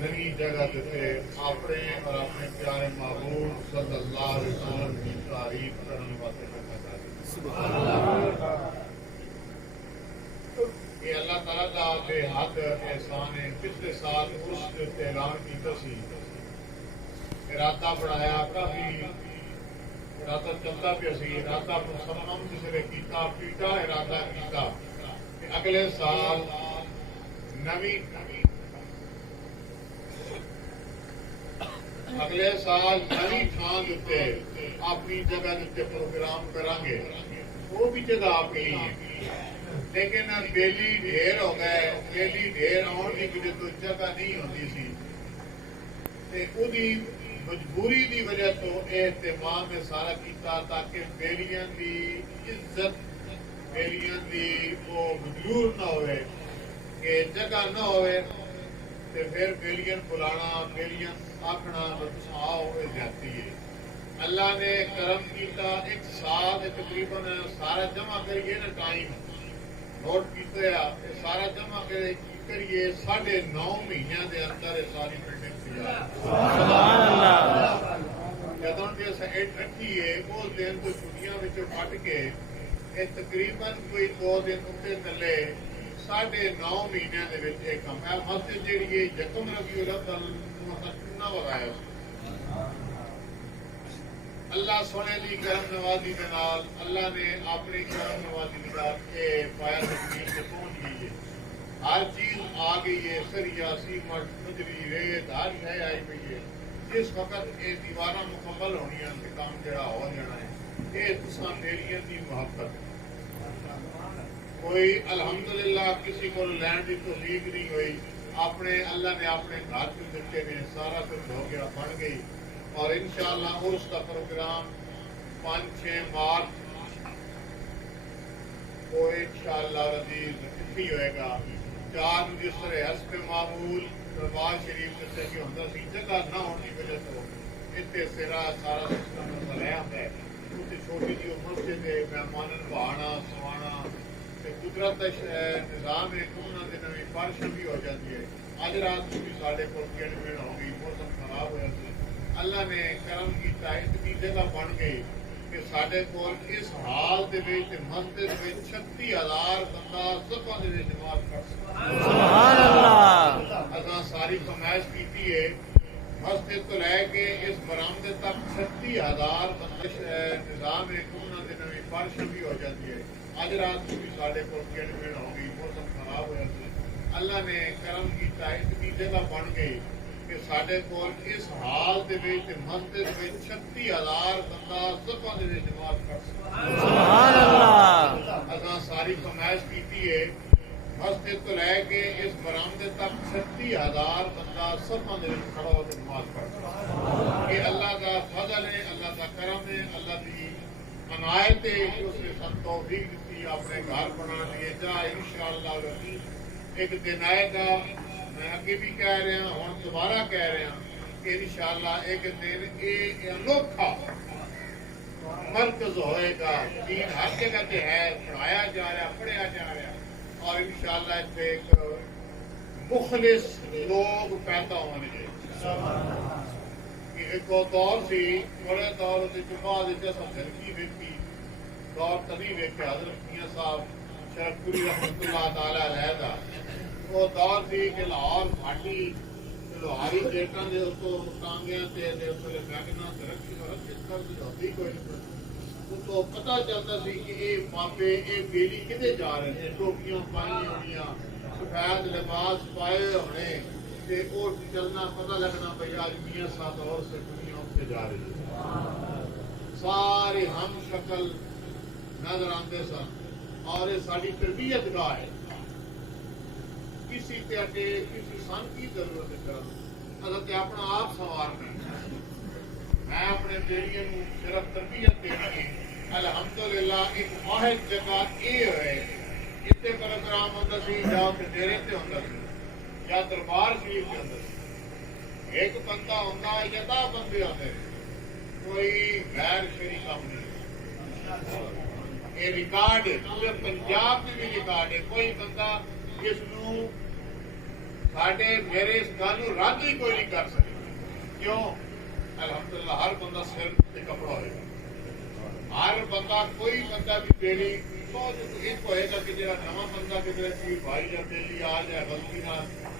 नई जगह से अपने और अपने प्यारे महबूब सल्लल्लाहु अलैहि वसल्लम की तारीफ करने वास्ते करना चाहते ये अल्लाह ताला का बेहद एहसान है। पिछले साल उस ऐलान किया सी इरादा बनाया, काफी इरादा चलता पिया सी, इरादा मुसलमान जिसने किया पीटा इरादा किया कि अगले साल नवी थान उत्ते अपनी जगह उत्ते प्रोग्राम करांगे। वो भी जगह अपनी है, लेकिन बेली ढेर हो गए, बेली ढेर आने की वजह तो जगह नहीं होती सी ते उदी मजबूरी की वजह तो एहतमाम में सारा किया ताकि बेलियां की इज्जत, बेलियां की वो मजबूर ना होवे कि जगह ना होवे ते फिर बेलियन बुलाना, बेलियन आखना आओ जाती है। अल्लाह ने करम किया, एक साल तकरीबन सारा जमा करिए ना टाइम नोट किया, सारा जमा करिए 9.5 महीनों के अंदर सारी बिल्डिंग तैयार। जदों की अस रखी है उस दिन तो छुट्टियां कट के तकरीबन कोई 2 दिन उत्ते थले 9.5 महीनों के काम है। मस्जिद जी यकम रबीउल अव्वल चूना वगाया अल्लाह सोने की करम नवाजी के नाल, अल्लाह ने अपनी करम नवाजी के नाल पाया तकमील से पहुंच गई है। हर चीज आ गई है, सरिया सीमट बजरी रेत हर शय आई गई है। जिस वक्त ये दीवार मुकम्मल होनी है काम जरा हो जाना है। ये तुसा मेरियन की मुहब्बत कोई अल्हम्दुलिल्लाह किसी को लैंड की तौफीक नहीं हुई, अपने अल्लाह ने अपने घर से दिते ने सारा कुछ हो गया, बन गई। और इंशाअल्लाह उसका प्रोग्राम 5-6 मार्च को इंशाअल्लाह अजीज इत्थे होएगा। 4 जिस तरह हस्ब मामूल दरबार शरीफ जिथे कि होंदा सी, जगह ना होने की वजह तो इत्थे सारा सिस्टम बनाया है। उस छोटी जी मस्जिद है, मेहमान नवाना सवाना कुदरत निज़ाम है, उन्होंने नवी बारिश भी हो जाती है। अज रात को भी साढ़े को गिनमिन हो गई, मौसम खराब हो जाती। अल्लाह ने करम किया, इतनी जगह बन गई कि साढ़े को इस हाल के मस्जिद में 36,000 बंदा सभा जमात कर सकता। असां सारी फरमाइश की है मस्जिद तो लैके इस बरामदे तक 36,000 बंदा निज़ाम है, उन्होंने नवी बारिश भी हो जाती है। अज रात को भी साढ़े को गिनमिन हो गई, मौसम खराब हो जाती। अल्लाह ने करम किया, इतनी जगह बन गई कि साढ़े को इस हाल के मस्जिद में 36,000 बंदा सभा जमात कर सकता। असां सारी फरमाइश की है मस्जिद तो लैके इस बरामदे तक 36,000 बंदा सभा खड़ा होकर नमाज पढ़ सकता। ये अल्लाह का फजल है, अल्लाह का करम है, अल्लाह की अनायत है कि उसने सब तौफीक दी अपने घर बना दिए। जा इंशाअल्लाह एक दिन आएगा, मैं अगे भी कह रहा हूँ दोबारा कह रहा कि इंशाअल्लाह एक दिन एक अनोखा मरकज होएगा। दीन हर जगह से है, पढ़ाया जा रहा, पढ़ाया जा रहा और इंशाअल्लाह इसे एक मुखलिस लोग पैदा होंगे। एक दौर सी बड़े दौर के बाद की व्यक्ति दौर तभी वेखे हजरत मियां साहब शरफपुरी रहमतुल्लाह ताला अलैह दा वो दौर सी कि लाहौर घाटी लोहारी जेटां दे उत्तों टांगियां ते उसले बैगना सुरक्षित कर होती कोई तो पता चलता सी कि ये मापे ये बेली किते जा रहे हैं। टोपियां पाई होनियां, सफेद लिबास पाए होने ते और चलना पता लगना भाई आज मियां साथ और से दुनिया उससे जा रही है। सारे हम शक्ल नजर आते सन और ये साड़ी तरबियत गाह है। किसी ते अगे किसी सन की जरूरत है अगर ते अपना आप संवारना। मैं अपने बेड़ियों को सिर्फ तरबियत देनी है। अल्हम्दुलिल्लाह एक वाहिद जगह ये है इतने प्रोग्राम होता सी जाओ के डेरे ते होता सी या दरबार शरीफ के अंदर एक बंदा होता है या 10 बंदे होते कोई गैर शरी काम नहीं। ये रिकॉर्ड है पूरे पंजाब में भी रिकॉर्ड है। कोई बंदा इसनू साढ़े मेरे इस गल रद्द ही कोई नहीं कर सके। क्यों? अलहमदुलिल्लाह हर बंदा सिर ते कपड़ा होएगा, हर बंदा कोई बंदा भी बेड़ी बहुत एक होएगा कि जो नवा बंदा किधर की भाई या तेली आ जाए गलती ना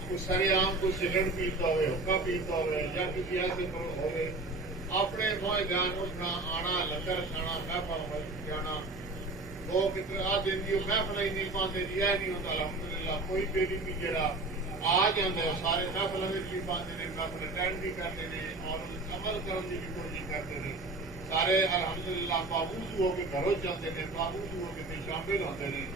कोई सरेआम कोई सिगरेट पीता हो, हुक्का पीता हो, या किसी ऐसे हो अपने मोए ध्यान उठना आना लंगर खाना महफल जाना वो कितने आ दिन की महफल ही नहीं पाते जी यह नहीं होता। अलहमदुलिल्लाह कोई बेरी भी जरा आ जाते सारे महफल भी पाते हैं, महफल अटेंड भी करते हैं और अमल करने की भी कोशिश करते हैं सारे। अलहमदुलिल्लाह पाबूद होकर घरों जाते हैं, पाबूद होकर शामिल होते हैं।